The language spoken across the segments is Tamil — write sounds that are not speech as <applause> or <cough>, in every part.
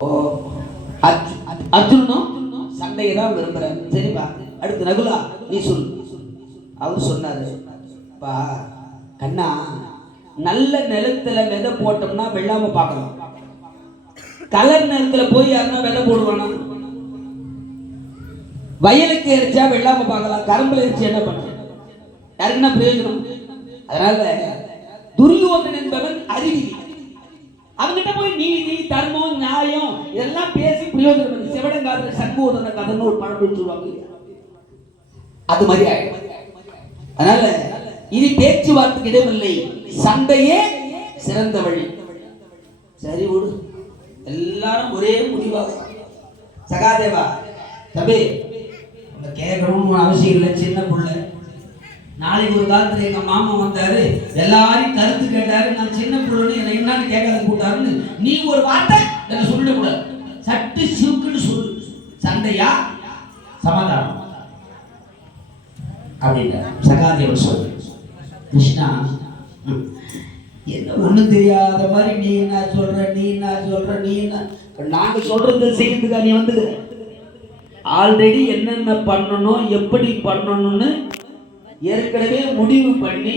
ஓ சண்டையை தான் விரும்புறேன் சரிப்பா அடுத்து நகுலா நீ சொல் அவர் சொன்னாரு பா கண்ணா நல்ல நிலத்துல விதை போட்டோம்னா வெள்ளாம பார்க்கலாம். கலர் நிலத்துல போய் யாருன்னா விதை போடுவானா? வயலுக்கு எரிச்சா வெள்ளாம பார்க்கலாம். கரும்புல எரிச்சு என்ன பண்ற யாருக்கு என்ன பிரயோஜனம்? அதனால துரியோதன் என்பவன் அறிவியல். அவங்கிட்ட போய் நீதி தர்மம் நியாயம் இதெல்லாம் பேசி பிரயோஜனம் பண்ணி சிவடங்காத சண்முகோதன கதைன்னு ஒரு படம் சொல்லுவாங்க. அது மாதிரி ஆயிடும். அதனால இது பேச்சுவார்த்தைக்கு இடமில்லை. சண்டையே சிறந்த வழி. சரி விடு. எல்லாரும் ஒரே முடிவாக. சகாதேவா தம்பி கேட்கணும்னு அவசியம் இல்லை சின்ன பிள்ளை. நாளைக்கு ஒரு காலத்துல எங்க மாமா வந்தாரு. எல்லாரையும் கருத்து கேட்டாரு. நான் கேட்காத நீ ஒரு வார்த்தை என்ன சொல்லிடக்கூடாது. சட்டு சிவுக்குன்னு சொல்லு. சண்டையா? சமாதானம். அப்படின்னு. சகாதேவன் சொல்லு. கிருஷ்ணா ம், என்ன ஒண்ணும் தெரியாத மாதிரி நீ என்ன சொல்ற நீ என்ன சொல்ற நீ என்ன? இப்ப நாங்க சொல்றது செய்யறதுக்கா நீ வந்து ஆல்ரெடி என்னென்ன பண்ணணும் எப்படி பண்ணணும்னு ஏற்கனவே முடிவு பண்ணி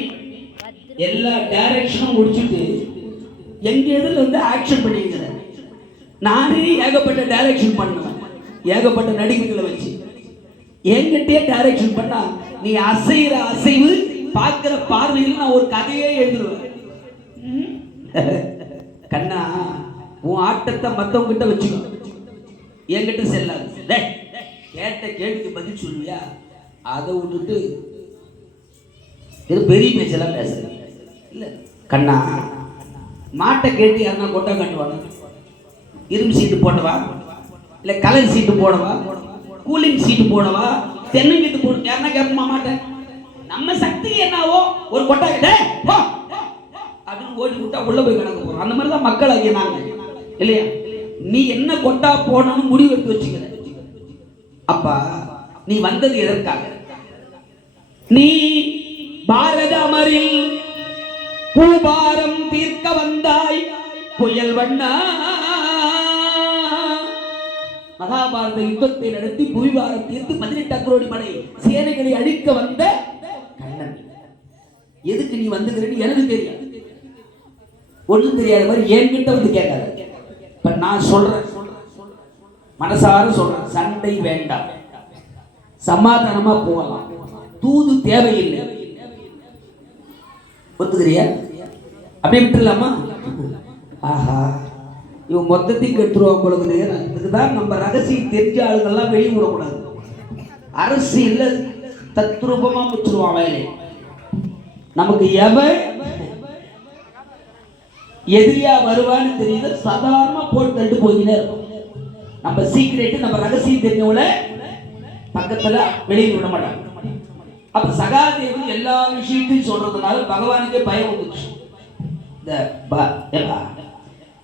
எல்லா டைரக்ஷனும் முடிச்சுட்டு எங்க எதில் வந்து ஆக்ஷன் பண்ணிக்கிறேன் நானே ஏகப்பட்ட டைரக்ஷன் பண்ணுவேன். ஏகப்பட்ட நடிகர்களை வச்சு. என்கிட்டயே டைரக்ஷன் பண்ணா நீ அசைகிற அசைவு பார்க்கிற பார்வையில் நான் ஒரு கதையே எழுதுவேன். <laughs> கண்ணா உன் ஆட்டத்தை மற்றவங்க கிட்ட வச்சுக்கோ. என்கிட்ட செல்லாது. கேட்ட கேள்விக்கு பதில் சொல்லுவியா? அதை விட்டுட்டு இது பெரிய பேச்செல்லாம் பேசுறேன் இல்லை. கண்ணா மாட்டை கேட்டு யாருன்னா கொட்டா கட்டுவாங்க? இரும்பு சீட்டு போடவா? இல்ல கலர் சீட்டு போடவா? கூலிங் சீட்டு போடவா? தென்னங்கீட்டு போடு. யாருன்னா கேட்போமா மாட்டேன் நம்ம சக்தி என்னவோ ஒரு கொட்டா. டேய், போ. அப்படின்னு ஓடி விட்டா உள்ள போய் கிடக்க போறோம். அந்த மாதிரி தான் மக்கள் ஆகிய நாங்கள். இல்லையா? நீ என்ன கொட்டா போடணும்னு முடிவு எடுத்து வச்சுக்கிற? அப்பா நீ வந்தது எதற்காக? நீ பாரத அமரில் பூபார தீர்க்க வந்தாய். புயல் வண்ணா. மகாபாரத யுத்தத்தை நடத்தி புவிபாரம் தீர்த்து பதினெட்டு அக்ரோடி படை சேனைகளை அழிக்க வந்த கண்ணன். எதுக்கு நீ வந்துக்கிறன்னு எனக்கு தெரியாது. ஒன்றும் தெரியாத மாதிரி என்கிட்ட வந்து கேட்காத. இப்ப நான் சொல்றேன். மனசார சொல்றேன். சண்டை வேண்டாம். சமாதானமா போகலாம். தூது தேவையில்லை. ஒத்துக்கிறியா? அப்படியே விட்டுலாமா ஆஹா இவன் மொத்தத்தையும் கெட்டுருவான் பொழுது இதுக்கு தான் நம்ம ரகசியம் தெரிஞ்ச ஆளுங்கள்லாம் வெளியே விடக்கூடாது. அரசியல்ல தத்ரூபமா முச்சிருவான் வேலை நமக்கு எவன் எதிரியா வருவான்னு தெரியல சாதாரணமா போட்டு தட்டு போயினே இருக்கும். நம்ம சீக்கிரட்டு நம்ம ரகசியம் தெரிஞ்சவங்கள பக்கத்துல வெளியே விட மாட்டாங்க. அப்ப சகாதேவன் எல்லா விஷயத்தையும் சொல்றதுனால பகவானுக்கே பயம் வந்துச்சு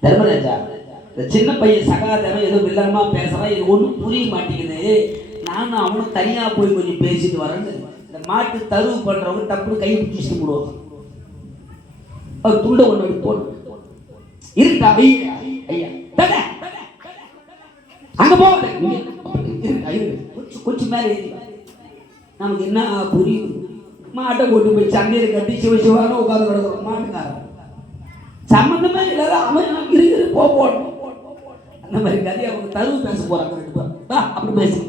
தர்மராஜா இந்த சின்ன பையன் சகாதேவன் ஏதோ வில்லங்கமா பேசுறான் இது ஒண்ணும் புரிய மாட்டேங்குது. நானும் அவனும் தனியா போய் கொஞ்சம் பேசிட்டு வரேன்னு. இந்த மாட்டு தருவு பண்றவங்க டப்புனு கை பிடிச்சிட்டு போடுவாங்க. அவர் துண்டை ஒன்று எடுத்து போடு. இருக்கா ஐயா. ஐயா அங்க போ கொஞ்சம் மேலே நமக்கு என்ன புரியுது? மாட்டை கொண்டு போய் சந்தையில் கட்டி சிவ சிவான உட்காந்து கிடக்குறோம். மாட்டுக்காரன். சம்பந்தமே இல்லாத அவன் நமக்கு இருக்கிற போ போடணும் அந்த மாதிரி கதையை அவங்க தருவு பேச போறாங்க ரெண்டு பேரும். வா அப்படி பேசு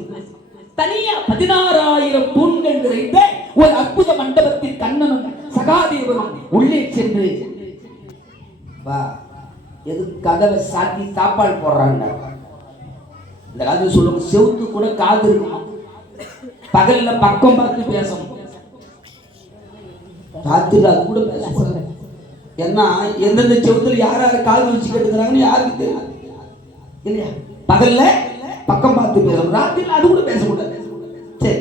தனியா பதினாறாயிரம் தூண்கள் நிறைந்த ஒரு அற்புத மண்டபத்தில் கண்ணனும் சகாதேவனும் உள்ளே சென்று வா எது கதவை சாத்தி சாப்பாடு போடுறாங்க? இந்த காலத்துல சொல்லுவாங்க செவுத்து கூட காது இருக்கும்? பகல்ல பக்கம் பார்த்து பேசணும். ராத்திரி அது கூட பேசக்கூடாது ஏன்னா எந்தெந்த செவத்தில் யார் யார் கால் வச்சு கேட்டுக்கிறாங்கன்னு யாருக்கு தெரியாது. இல்லையா? பகல்ல பக்கம் பார்த்து பேசணும். ராத்திரியில் அது கூட பேசக்கூடாது. சரி.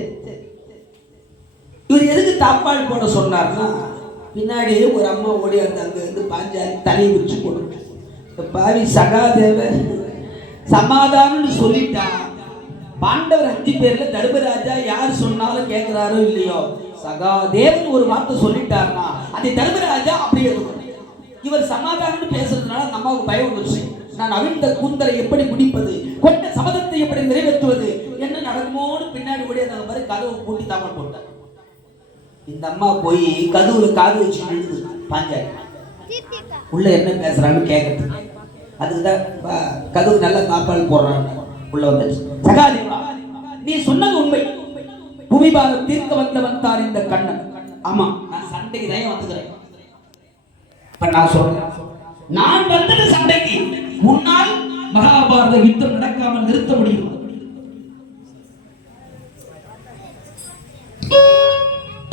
இவர் எதுக்கு தாப்பாடு போட சொன்னார்னா பின்னாடியே ஒரு அம்மா ஓடி அந்த அங்கே இருந்து பாஞ்சாலி தலையை வச்சு போட்டு பாவி சகாதேவ சமாதானம்னு சொல்லிட்டா பாண்டவர் அஞ்சு பேர்ல தர்மராஜா யார் சொன்னாலும் கேட்கிறாரோ இல்லையோ சகாதேவன் ஒரு வார்த்தை சொல்லிட்டாருன்னா அதை தர்மராஜா அப்படியே இருக்கும் இவர் சமாதானம் பேசுறதுனால அந்த அம்மாவுக்கு பயம் வந்துருச்சு. நான் அவிழ்ந்த கூந்தலை எப்படி முடிப்பது கொண்ட சபதத்தை எப்படி நிறைவேற்றுவது? என்ன நடக்குமோன்னு பின்னாடி ஓடி அந்த மாதிரி கதவு பூட்டி தாமல் போட்டார். இந்த அம்மா போய் கதவுல காது வச்சு நின்றுது பாஞ்சாரி. உள்ள என்ன பேசுறான்னு கேட்கறது அதுதான் கதவு நல்ல தாப்பால் போடுறாங்க. உள்ள வந்துச்சு சகாதேவா நீ சொன்னது உண்மை. பூமிபாக தீர்க்க வந்தவன் தான் இந்த கண்ணன். ஆமா நான் சண்டைக்கு தான் வந்துக்கிறேன் இப்ப நான் சொல்றேன் நான் வந்தது சண்டைக்கு. முன்னால் மகாபாரத யுத்தம் நடக்காமல் நிறுத்த முடியும்.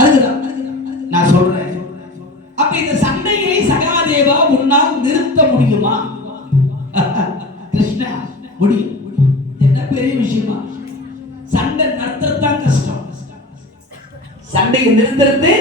அதுக்குதான் நான் சொல்றேன். அப்ப இந்த சண்டையை சகாதேவா உன்னால் நிறுத்த முடியுமா? கிருஷ்ணா முடியும் என்ன பெரிய விஷயமா? சண்டை நடத்துறதுதான் கஷ்டம். சண்டையை நிறுத்துறது